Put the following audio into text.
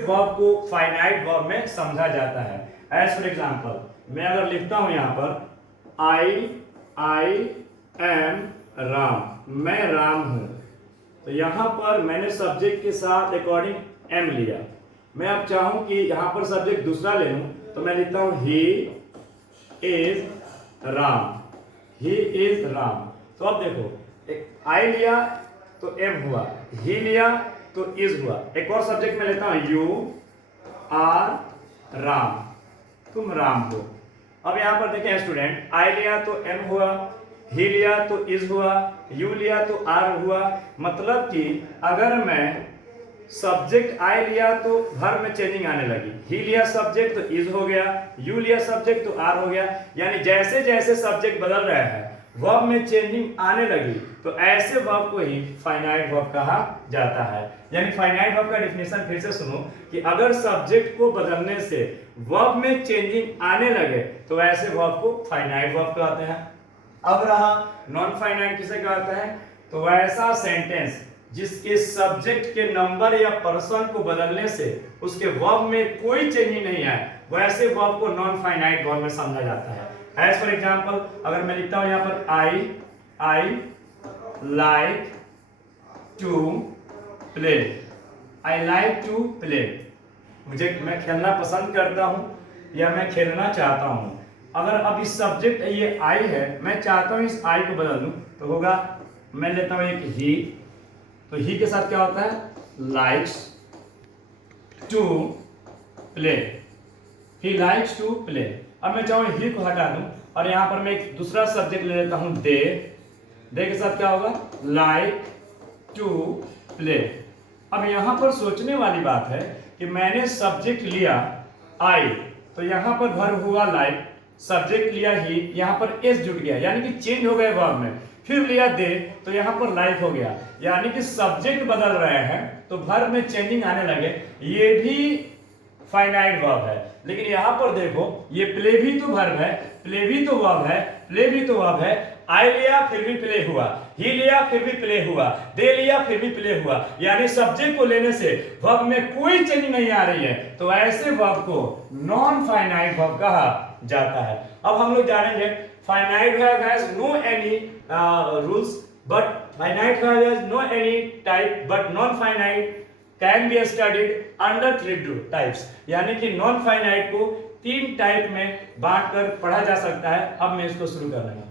Verb को finite verb में समझा जाता है। एज फॉर एग्जाम्पल मैं अगर लिखता हूं यहां पर आई एम राम, मैं राम हूं, तो यहां पर मैंने सब्जेक्ट के साथ अकॉर्डिंग एम लिया। मैं अब चाहूं कि यहां पर सब्जेक्ट दूसरा ले लूं, तो मैं लिखता हूं he is Ram, he is Ram. तो अब देखो, एक आई लिया तो एम हुआ, ही लिया तो इज हुआ। एक और सब्जेक्ट में लेता हूं यू आर राम, तुम राम हो। अब यहां पर देखें स्टूडेंट, आई लिया तो एम हुआ, ही लिया तो इज हुआ, यू लिया तो आर हुआ। मतलब कि अगर मैं सब्जेक्ट आई लिया तो वर्ब में चेंजिंग आने लगी, ही लिया सब्जेक्ट तो इज हो गया, यू लिया सब्जेक्ट तो आर हो गया। यानी जैसे जैसे सब्जेक्ट बदल रहा है वर्ब में चेंजिंग आने लगी, तो ऐसे वर्ब को ही फाइनाइट वर्ब कहा जाता है। यानी फाइनाइट वर्ब का डेफिनेशन फिर से सुनो कि अगर सब्जेक्ट को बदलने से वर्ब में चेंजिंग आने लगे तो ऐसे वर्ब को फाइनाइट वर्ब कहते हैं। अब रहा नॉन फाइनाइट किसे कहते हैं, तो ऐसा सेंटेंस जिसके सब्जेक्ट के नंबर या पर्सन को बदलने से उसके वर्ब में कोई चेंजिंग नहीं आए, वैसे वर्ब को नॉन फाइनाइट वर्ब में समझा जाता है। एज फॉर एग्जाम्पल अगर मैं लिखता हूं यहां पर I like to play, I like to play, मैं खेलना पसंद करता हूं या मैं खेलना चाहता हूं। अगर अब इस सब्जेक्ट ये आई है, मैं चाहता हूं इस आई को बदल दूं, तो होगा मैं लेता हूं एक ही, तो ही के साथ क्या होता है likes to play, he likes to play. अब मैं चाहूं ही को हटा दूं और यहां पर मैं एक दूसरा सब्जेक्ट ले लेता हूं दे के साथ क्या होगा लाइक टू प्ले। अब यहां पर सोचने वाली बात है कि मैंने सब्जेक्ट लिया आई, तो यहां पर वर्ब हुआ लाइक, सब्जेक्ट लिया ही, यहां पर एस जुड़ गया यानी कि चेंज हो गए वर्ब में। फिर लिया दे तो यहां पर लाइक हो गया, यानी कि सब्जेक्ट बदल रहे हैं तो वर्ब में चेंजिंग आने लगे, ये भी फाइनाइट वर्ब है। लेकिन यहां पर देखो ये प्ले भी तो वर्ब है, प्ले भी तो वर्ब है, प्ले भी तो वर्ब है। आई लिया फिर भी प्ले हुआ, ही लिया फिर भी प्ले हुआ, दे लिया फिर भी प्ले हुआ, यानी सब्जेक्ट को लेने से वर्ब में कोई चेंज नहीं आ रही है, तो ऐसे वर्ब को नॉन फाइनाइट वर्ब कहा जाता है। अब हम लोग जानेंगे finite verb has no any rules but finite verb has no any type but non finite can be studied under 3 types. यानी कि नॉन फाइनाइट को 3 टाइप में बांटकर पढ़ा जा सकता है। अब मैं इसको शुरू कर रहा हूं।